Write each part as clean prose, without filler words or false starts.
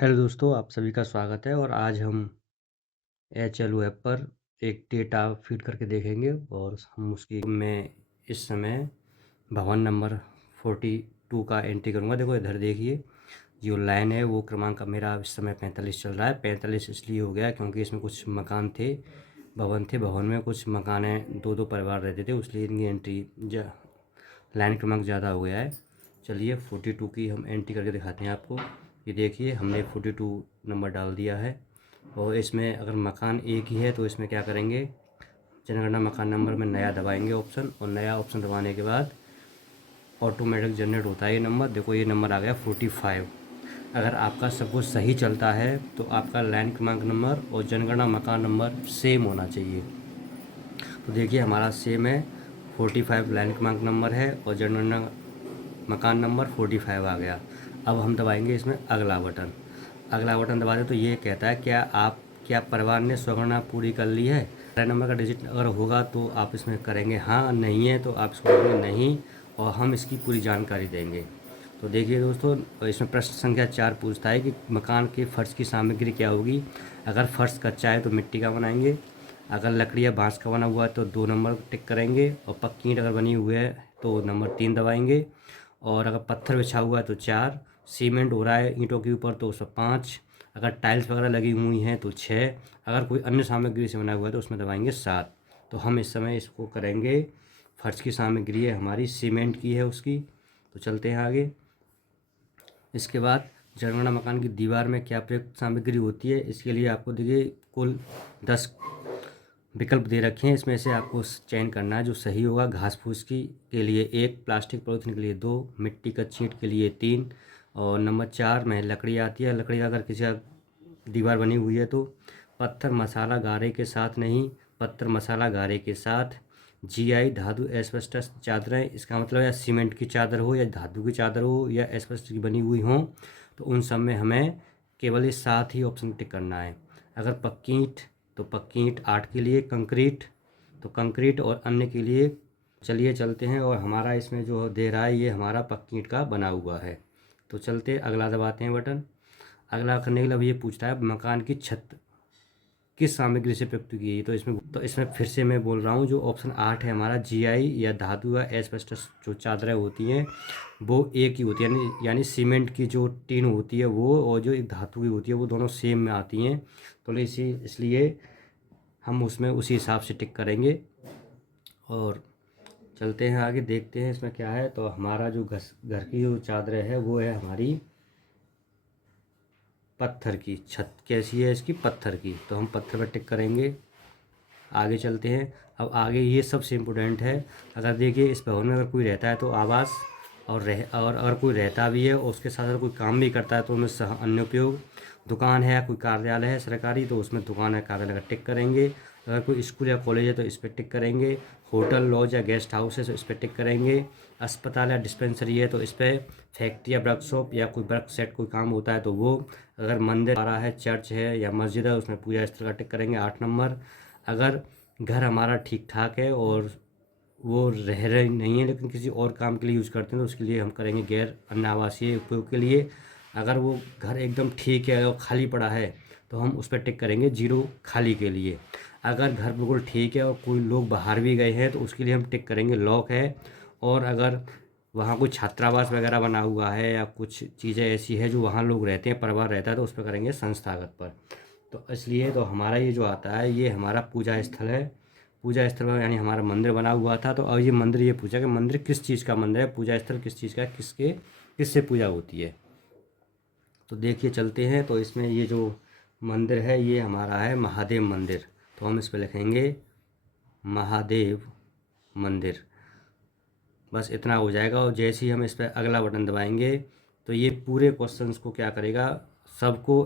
Hello दोस्तों, आप सभी का स्वागत है। और आज हम एचएलओ ऐप पर एक डेटा फीड करके देखेंगे और हम उसकी मैं इस समय भवन नंबर 42 का एंट्री करूंगा। देखो इधर देखिए, जो लाइन है वो क्रमांक मेरा इस समय 45 चल रहा है। 45 इसलिए हो गया क्योंकि इसमें कुछ मकान थे, भवन थे, भवन में कुछ मकान हैं, दो परिवार रहते थे, इसलिए इनकी एंट्री लाइन क्रमांक ज़्यादा हो गया है। चलिए 42 की हम एंट्री करके दिखाते हैं आपको। ये देखिए, हमने 42 नंबर डाल दिया है। और इसमें अगर मकान एक ही है तो इसमें क्या करेंगे, जनगणना मकान नंबर में नया दबाएंगे ऑप्शन, और नया ऑप्शन दबाने के बाद ऑटोमेटिक जनरेट होता है ये नंबर। देखो ये नंबर आ गया 45। अगर आपका सब कुछ सही चलता है तो आपका लाइन क्रमांक नंबर और जनगणना मकान नंबर सेम होना चाहिए। तो देखिए हमारा सेम है, 45 लाइन क्रमांक नंबर है और जनगणना मकान नंबर 45 आ गया। अब हम दबाएंगे इसमें अगला बटन। अगला बटन दबा दें तो ये कहता है क्या परिवार ने स्वगणना पूरी कर ली है। पहले नंबर का डिजिट अगर होगा तो आप इसमें करेंगे हाँ, नहीं है तो आप इसको करेंगे नहीं, और हम इसकी पूरी जानकारी देंगे। तो देखिए दोस्तों, इसमें प्रश्न संख्या 4 पूछता है कि मकान के फर्श की सामग्री क्या होगी। अगर फर्श कच्चा है तो मिट्टी का बनाएंगे, अगर लकड़ी या बांस का बना हुआ है तो 2 नंबर टिक करेंगे, और पक्की ईंट अगर बनी हुई है तो नंबर 3 दबाएंगे, और अगर पत्थर बिछा हुआ है तो 4, सीमेंट हो रहा है ईंटों के ऊपर तो उसमें 5, अगर टाइल्स वगैरह लगी हुई हैं तो 6, अगर कोई अन्य सामग्री से बना हुआ है तो उसमें दबाएंगे 7। तो हम इस समय इसको करेंगे, फर्श की सामग्री है हमारी सीमेंट की है उसकी। तो चलते हैं आगे। इसके बाद जनगणना मकान की दीवार में क्या प्रयुक्त सामग्री होती है, इसके लिए आपको देखिए कुल 10 विकल्प दे रखे हैं। इसमें से आपको चयन करना है जो सही होगा। घास फूस की के लिए 1, प्लास्टिक पॉलीथीन के लिए 2, मिट्टी का छींट के लिए 3, और नंबर 4 में लकड़ी आती है। लकड़ी अगर किसी का दीवार बनी हुई है तो पत्थर मसाला गारे के साथ नहीं, पत्थर मसाला गारे के साथ। जीआई धातु एस्बेस्टस चादरें, इसका मतलब या सीमेंट की चादर हो या धातु की चादर हो या एस्बेस्टस की बनी हुई हो, तो उन सब में हमें केवल ये 7 ही ऑप्शन टिक करना है। अगर पक्की ईंट तो पक्की ईंट 8 के लिए, कंक्रीट तो कंक्रीट और अन्य के लिए। चलिए चलते हैं, और हमारा इसमें जो दे रहा है ये हमारा पक्की ईंट का बना हुआ है। तो चलते अगला दबाते हैं बटन। अगला करने के लिए अब ये पूछता है मकान की छत किस सामग्री से प्रयुक्त की गई। तो इसमें फिर से मैं बोल रहा हूँ, जो ऑप्शन 8 है हमारा जीआई या धातु या एस्बेस्टस जो चादरें होती हैं वो एक ही होती है, यानी सीमेंट की जो टीन होती है वो, और जो एक धातु की होती है वो दोनों सेम में आती हैं। तो इसलिए हम उसमें उसी हिसाब से टिक करेंगे। और चलते हैं आगे, देखते हैं इसमें क्या है। तो हमारा जो घर की जो चादरें है वो है हमारी पत्थर की। छत कैसी है इसकी, पत्थर की, तो हम पत्थर पर टिक करेंगे। आगे चलते हैं। अब आगे ये सबसे इम्पोर्टेंट है। अगर देखिए इस भवन में अगर कोई रहता है तो आवास, और अगर कोई रहता भी है और उसके साथ अगर कोई काम भी करता है तो उनमें सह अन्य उपयोग। दुकान है या कोई कार्यालय है सरकारी तो उसमें दुकान है कार्यालय का टिक करेंगे। अगर कोई स्कूल या कॉलेज है तो इस पर टिक करेंगे। होटल लॉज या गेस्ट हाउस है तो इस पर टिक करेंगे। अस्पताल या डिस्पेंसरी है तो इस पर। फैक्ट्री या वर्कशॉप या कोई वर्क सेट कोई काम होता है तो वो। अगर मंदिर आ रहा है, चर्च है या मस्जिद है उसमें पूजा स्थल का टिक करेंगे 8 नंबर। अगर घर हमारा ठीक ठाक है और वो रह रहे नहीं है लेकिन किसी और काम के लिए यूज़ करते हैं तो उसके लिए हम करेंगे गैर अन्य आवासीय उपयोग के लिए। अगर वो घर एकदम ठीक है और खाली पड़ा है तो हम उस पर टिक करेंगे 0 खाली के लिए। अगर घर बिल्कुल ठीक है और कोई लोग बाहर भी गए हैं तो उसके लिए हम टिक करेंगे लॉक है। और अगर वहाँ कोई छात्रावास वगैरह बना हुआ है या कुछ चीज़ें ऐसी है जो वहाँ लोग रहते हैं, परिवार रहता है, तो उस पर करेंगे संस्थागत पर। तो इसलिए तो हमारा ये जो आता है ये हमारा पूजा स्थल है। पूजा स्थल में यानी हमारा मंदिर बना हुआ था। तो अब ये मंदिर, ये पूछा कि मंदिर किस चीज़ का मंदिर है, पूजा स्थल किस चीज़ का है, किससे पूजा होती है। तो देखिए चलते हैं। तो इसमें ये जो मंदिर है ये हमारा है महादेव मंदिर। तो हम इस पर लिखेंगे महादेव मंदिर। बस इतना हो जाएगा। और जैसे ही हम इस पर अगला बटन दबाएंगे तो ये पूरे क्वेश्चंस को क्या करेगा, सबको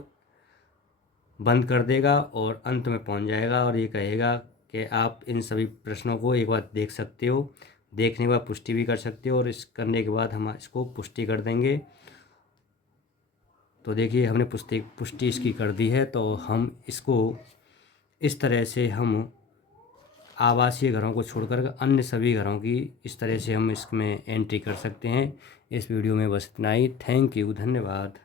बंद कर देगा और अंत में पहुंच जाएगा और ये कहेगा कि आप इन सभी प्रश्नों को एक बार देख सकते हो। देखने के बाद पुष्टि भी कर सकते हो, और इस करने के बाद हम इसको पुष्टि कर देंगे। तो देखिए हमने पुष्टि इसकी कर दी है। तो हम इसको इस तरह से हम आवासीय घरों को छोड़कर अन्य सभी घरों की इस तरह से हम इसमें एंट्री कर सकते हैं। इस वीडियो में बस इतना ही। थैंक यू, धन्यवाद।